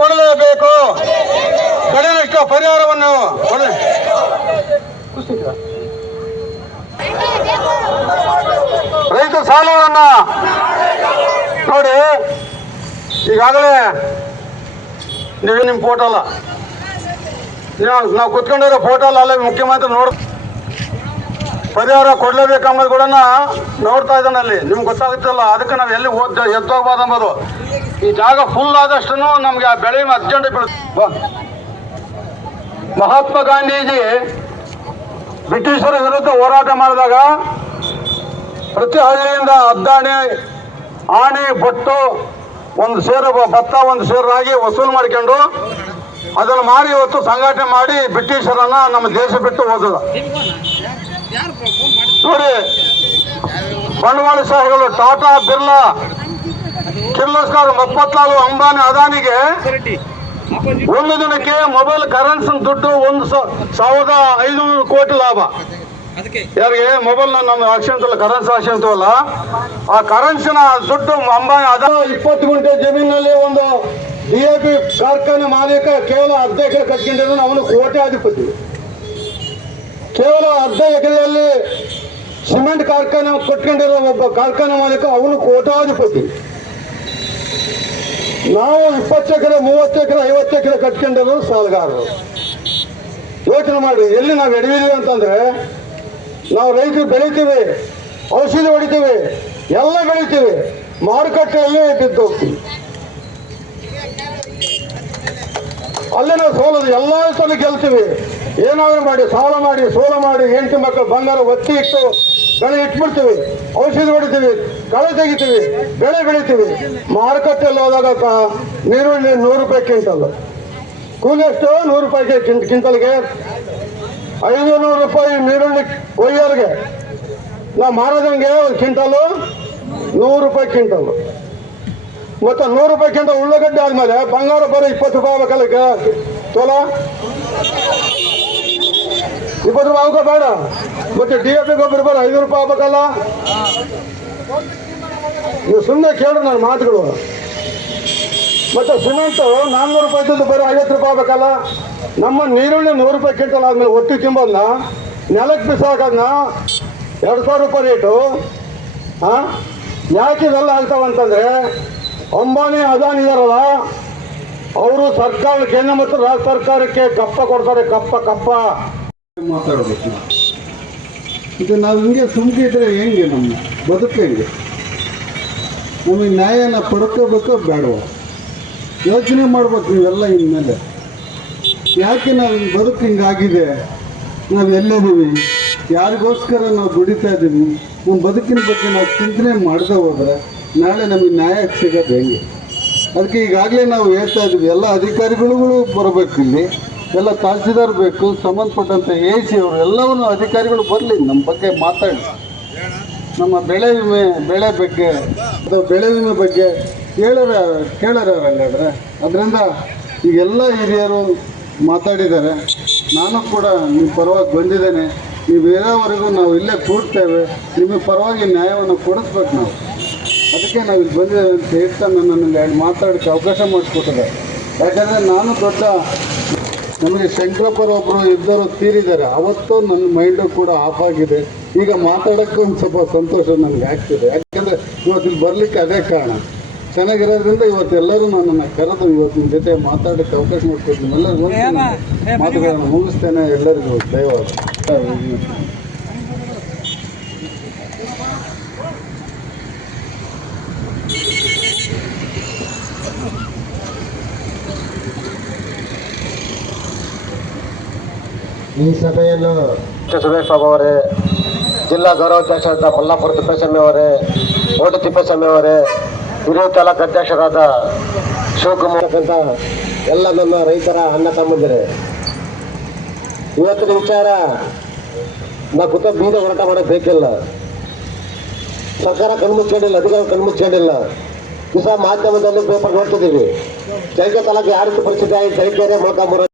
ಕೊಡಲೇಬೇಕು. ಬೆಳೆ ನಷ್ಟ ಪರಿಹಾರವನ್ನು ರೈತ ಸಾಲವನ್ನ ನೋಡಿ. ಈಗಾಗಲೇ ನೀವು ನಿಮ್ಮ ಫೋಟೋ ಅಲ್ಲ, ನಾವು ಕುತ್ಕೊಂಡಿರೋ ಫೋಟೋ ಅಲ್ಲ, ಮುಖ್ಯಮಂತ್ರಿ ಪರಿಹಾರ ಕೊಡಲೇಬೇಕಂಬುದು ಕೂಡ ನೋಡ್ತಾ ಇದ್ದಾನೆ ಅಲ್ಲಿ. ನಿಮ್ಗೆ ಗೊತ್ತಾಗುತ್ತಲ್ಲ, ಅದಕ್ಕೆ ನಾವು ಎಲ್ಲಿ ಎದ್ದೋಗ್ಬಾರ್ದು ಅಂಬೋದು. ಈ ಜಾಗ ಫುಲ್ ಆದಷ್ಟು ನಮ್ಗೆ ಆ ಬೆಳೆ ಅರ್ಜೆಂಟ್ ಬೀಳುತ್ತೆ. ಮಹಾತ್ಮ ಗಾಂಧೀಜಿ ಬ್ರಿಟಿಷರ ವಿರುದ್ಧ ಹೋರಾಟ ಮಾಡಿದಾಗ ಪ್ರತಿ ಹಳ್ಳಿಯಿಂದ ಹದ್ದಾಣಿ, ಆಣಿ, ಬೊಟ್ಟು, ಒಂದು ಸೇರು ಭತ್ತ, ಒಂದು ಸೇರು ರಾಗಿ ವಸೂಲು ಮಾಡ್ಕೊಂಡು ಅದನ್ನು ಮಾರಿ ಇವತ್ತು ಸಂಘಟನೆ ಮಾಡಿ ಬ್ರಿಟಿಷರನ್ನ ನಮ್ಮ ದೇಶ ಬಿಟ್ಟು ಹೋದದ. ನೋಡಿ, ಬಂಡವಾಳಶಾಹಿಗಳು ಟಾಟಾ, ಬಿರ್ಲಾ, ಕಿರ್ಲೋಸ್ಕರ್, ಮಫತ್ಲಾಲ್, ಅಂಬಾನಿ, ಅದಾನಿಗೆ ಒಂದು ದಿನಕ್ಕೆ ಮೊಬೈಲ್ ಕರೆನ್ಸಿ ದುಡ್ಡು 1,500 ಕೋಟಿ ಲಾಭ. ಯಾರಿಗೆ ಮೊಬೈಲ್ ನಮ್ಮ ಹಾಕ್ಸಂತಲ್ಲ, ಕರೆನ್ಸಿ ಹಾಕ್ಸಂತವಲ್ಲ, ಆ ಕರೆನ್ಸಿನ ದುಡ್ಡು ಅಂಬಾನಿ ಅದ 20 ಗುಂಟೆ ಜಮೀನಲ್ಲಿ ಒಂದು DAP ಕಾರ್ಖಾನೆ ಮಾಲೀಕ ಕೇವಲ 10 ಎಕರೆ ಕಟ್ಕೊಂಡಿರೋ ಅವನು ಕೋಟ್ಯಾಧಿಪತಿ. ಕೇವಲ 10 ಎಕರೆಯಲ್ಲಿ ಸಿಮೆಂಟ್ ಕಾರ್ಖಾನೆ ಕಟ್ಕೊಂಡಿರೋ ಒಬ್ಬ ಕಾರ್ಖಾನೆ ಮಾಲೀಕ ಅವನು ಕೋಟ್ಯಾಧಿಪತಿ. ನಾವು 20 ಎಕರೆ, 30 ಎಕರೆ, 50 ಎಕರೆ ಕಟ್ಕೊಂಡಿರೋ ಸಾಲಗಾರರು. ಯೋಚನೆ ಮಾಡಿ, ಎಲ್ಲಿ ನಾವು ಎಡವಿದೀವಿ ಅಂತಂದ್ರೆ, ನಾವು ರೈತರು ಬೆಳಿತೀವಿ, ಔಷಧಿ ಹೊಡಿತೀವಿ, ಎಲ್ಲ ಬೆಳಿತೀವಿ, ಮಾರುಕಟ್ಟೆಯಲ್ಲಿ ಬಿದ್ದು ಹೋಗ್ತೀವಿ. ಅಲ್ಲೇ ನಾವು ಸೋಲೋದು, ಎಲ್ಲ ಸಲ ಗೆಲ್ತೀವಿ. ಏನಾದ್ರು ಮಾಡಿ, ಸಾಲ ಮಾಡಿ, ಸೋಲ ಮಾಡಿ, ಹೆಂಡತಿ ಮಕ್ಕಳು ಬಂಗಾರ ಒತ್ತಿ ಇಟ್ಟು ಬೆಳೆ ಇಟ್ಬಿಡ್ತೀವಿ, ಔಷಧಿ ಹೊಡಿತೀವಿ, ಕಳೆ ತೆಗಿತೀವಿ, ಬೆಳೆ ಬೆಳಿತೀವಿ. ಮಾರುಕಟ್ಟೆಯಲ್ಲಿ ಹೋದಾಗ ನೀರುಳ್ಳಿ 100 ರೂಪಾಯಿ ಕ್ವಿಂಟಲ್, ಕೂಲಿ ಎಷ್ಟು? 100 ರೂಪಾಯಿಗೆ ಕ್ವಿಂಟಲ್ಗೆ. 500 ರೂಪಾಯಿ ನೀರುಳ್ಳಿ ಕೊಯ್ಯೋರಿಗೆ, ನಾವು ಮಾರೋದಂಗೆ ಒಂದು ಕ್ವಿಂಟಲು 100 ರೂಪಾಯಿ ಕ್ವಿಂಟಲ್. ಮತ್ತೆ 100 ರೂಪಾಯಿ ಕ್ವಿಂಟಲ್ ಉಳ್ಳಾಗಡ್ಡೆ ಆದ್ಮೇಲೆ ಬಂಗಾರ ಬರೋ 20 ರೂಪಾಯಿ ಆಗ್ಬೇಕಲ್ಲ ತೋಲ, 20 ರೂಪಾಯಿ ಅವಕ ಬೇಡ. ಮತ್ತೆ DAP ಗೊಬ್ಬರ ಬರೋ 5 ರೂಪಾಯಿ ಆಗ್ಬೇಕಲ್ಲ. ನೀವು ಸುಮ್ಮನೆ ಕೇಳ್ರಿ ನನ್ನ ಮಾತುಗಳು. ಮತ್ತೆ ಸಿಮೆಂಟು 400 ರೂಪಾಯಿ ಇದ್ದು ಬರೋ 50 ರೂಪಾಯಿ ಆಗ್ಬೇಕಲ್ಲ. ನಮ್ಮ ನೀರುಳ್ಳಿ 100 ರೂಪಾಯಿ ಕ್ವಿಂಟಲ್ ಆದ್ಮೇಲೆ ಒಟ್ಟು ತಿಂಬೋದನ್ನ ನೆಲಕ್ಕೆ ಬಿಸಾಕೋದನ್ನ 2,000 ರೂಪಾಯಿ ರೇಟು. ಯಾಕೆ ಇವೆಲ್ಲ ಆಗ್ತಾವಂತಂದ್ರೆ, ಅಂಬಾನಿ, ಅದಾನಿ ಇದಾರಲ್ಲ, ಅವರು ಸರ್ಕಾರ, ಕೇಂದ್ರ ಮತ್ತು ರಾಜ್ಯ ಸರ್ಕಾರಕ್ಕೆ ಕಪ್ಪ ಕೊಡ್ತಾರೆ. ಕಪ್ಪ ಮಾತಾಡಬೇಕು. ಇದು ನಾವು ಹಿಂಗೆ ಸುಮ್ಕಿದ್ರೆ ಹೆಂಗೆ ನಮ್ಮ ಬದುಕು? ಹೆಂಗೆ ನಮಗೆ ನ್ಯಾಯನ ಪಡ್ಕೋಬೇಕೋ ಬೇಡವೋ ಯೋಚನೆ ಮಾಡ್ಬೇಕು ನೀವೆಲ್ಲ. ಇನ್ಮೇಲೆ ಯಾಕೆ ನಾವು ಬದುಕು ಹಿಂಗಾಗಿದೆ, ನಾವು ಎಲ್ಲಿದ್ದೀವಿ, ಯಾರಿಗೋಸ್ಕರ ನಾವು ದುಡಿತಾ ಇದ್ದೀವಿ, ನಮ್ಮ ಬದುಕಿನ ಬಗ್ಗೆ ನಾವು ಚಿಂತನೆ ಮಾಡದೆ ಹೋದ್ರೆ ನಾಳೆ ನಮಗೆ ನ್ಯಾಯ ಸಿಗೋದು ಹೆಂಗೆ? ಅದಕ್ಕೆ ಈಗಾಗಲೇ ನಾವು ಹೇಳ್ತಾ ಇದ್ದೀವಿ, ಎಲ್ಲ ಅಧಿಕಾರಿಗಳು ಬರಬೇಕು ಇಲ್ಲಿ, ಎಲ್ಲ ತಹಸೀಲ್ದಾರ್ ಬೇಕು, ಸಂಬಂಧಪಟ್ಟಂಥ AC ಅವರು ಎಲ್ಲವನ್ನೂ ಅಧಿಕಾರಿಗಳು ಬರಲಿ, ನಮ್ಮ ಬಗ್ಗೆ ಮಾತಾಡಿ. ನಮ್ಮ ಬೆಳೆ ಬಗ್ಗೆ ಅಥವಾ ಬೆಳೆ ವಿಮೆ ಬಗ್ಗೆ ಕೇಳೋರು ಹಂಗಾದ್ರೆ. ಅದರಿಂದ ಈಗೆಲ್ಲ ಹಿರಿಯರು ಮಾತಾಡಿದ್ದಾರೆ. ನಾನು ಕೂಡ ನಿಮ್ಮ ಪರವಾಗಿ ಬಂದಿದ್ದೇನೆ. ನೀವು ಇರೋವರೆಗೂ ನಾವು ಇಲ್ಲೇ ಕೂಡ್ತೇವೆ, ನಿಮಗೆ ಪರವಾಗಿ ನ್ಯಾಯವನ್ನು ಕೊಡಿಸ್ಬೇಕು ನಾವು. ಅದಕ್ಕೆ ನಾವು ಇಲ್ಲಿ ಬಂದಿದ್ದೇವೆ ಅಂತ ಹೇಳ್ತಾ ನನ್ನನ್ನು ಮಾತಾಡೋಕ್ಕೆ ಅವಕಾಶ ಮಾಡಿಕೊಟ್ಟಿದ್ದಾರೆ. ಯಾಕಂದರೆ ನಾನು ನಮಗೆ ಶಂಕರಪ್ಪರು ಒಬ್ಬರು ಇದ್ದವರು ತೀರಿದ್ದಾರೆ. ಅವತ್ತು ನನ್ನ ಮೈಂಡು ಕೂಡ ಆಫ್ ಆಗಿದೆ. ಈಗ ಮಾತಾಡೋಕ್ಕೂ ಒಂದು ಸ್ವಲ್ಪ ಸಂತೋಷ ನನಗೆ ಆಗ್ತಿದೆ. ಯಾಕಂದರೆ ಇವತ್ತು ಇಲ್ಲಿ ಬರಲಿಕ್ಕೆ ಅದೇ ಕಾರಣ. ಚೆನ್ನಾಗಿರೋದ್ರಿಂದ ಇವತ್ತೆಲ್ಲರೂ ನನ್ನನ್ನು ಕರೆದು ಇವತ್ತಿನ ಜೊತೆ ಮಾತಾಡೋಕ್ಕೆ ಅವಕಾಶ ಮಾಡಿಕೊಡ್ತೀನಿ. ಎಲ್ಲರಿಗೂ ಮಾತುಗಳನ್ನು ಮುಗಿಸ್ತೇನೆ. ಎಲ್ಲರಿಗೂ ದಯವಾದ. ಈ ಸಭೆಯನ್ನು ಸುರೇಶ್ ಬಾಬು ಅವರೇ, ಜಿಲ್ಲಾ ಗೌರವಾಧ್ಯಕ್ಷರಾದ ಮಲ್ಲಾಪುರ ತಿಪ್ಪೇಸ್ವಾಮಿ ಅವರೇ, ಓಟು ತಿಪ್ಪೇಸ್ವಾಮಿ ಅವರೇ, ಹಿರಿಯ ತಾಲೂಕು ಅಧ್ಯಕ್ಷರಾದ ಶಿವಕುಮಾರ್ ಅಂತ ಎಲ್ಲ ನನ್ನ ರೈತರ ಅಣ್ಣ ತಮ್ಮಂದಿರೇ, ಇವತ್ತಿನ ವಿಚಾರ ನಾವು ಕೂತ ಬೀದ ಹೋರಾಟ ಮಾಡೋಕ್ಕೆ ಬೇಕಿಲ್ಲ. ಸರ್ಕಾರ ಕಣ್ಮುಚ್ಕೊಂಡಿಲ್ಲ, ಅಧಿಕಾರ ಕಣ್ಮುಚ್ಕೊಂಡಿಲ್ಲ. ದಿವಸ ಮಾಧ್ಯಮದಲ್ಲಿ ಪೇಪರ್ ನೋಡ್ತಿದ್ದೀವಿ. ಚಳಿಕೆ ತಾಲೂಕು ಯಾವ ರೀತಿ ಪರಿಸ್ಥಿತಿ ಆಗಿ ಚಳಿಕೆರೆ ಮೊಳಕಾಮೂರು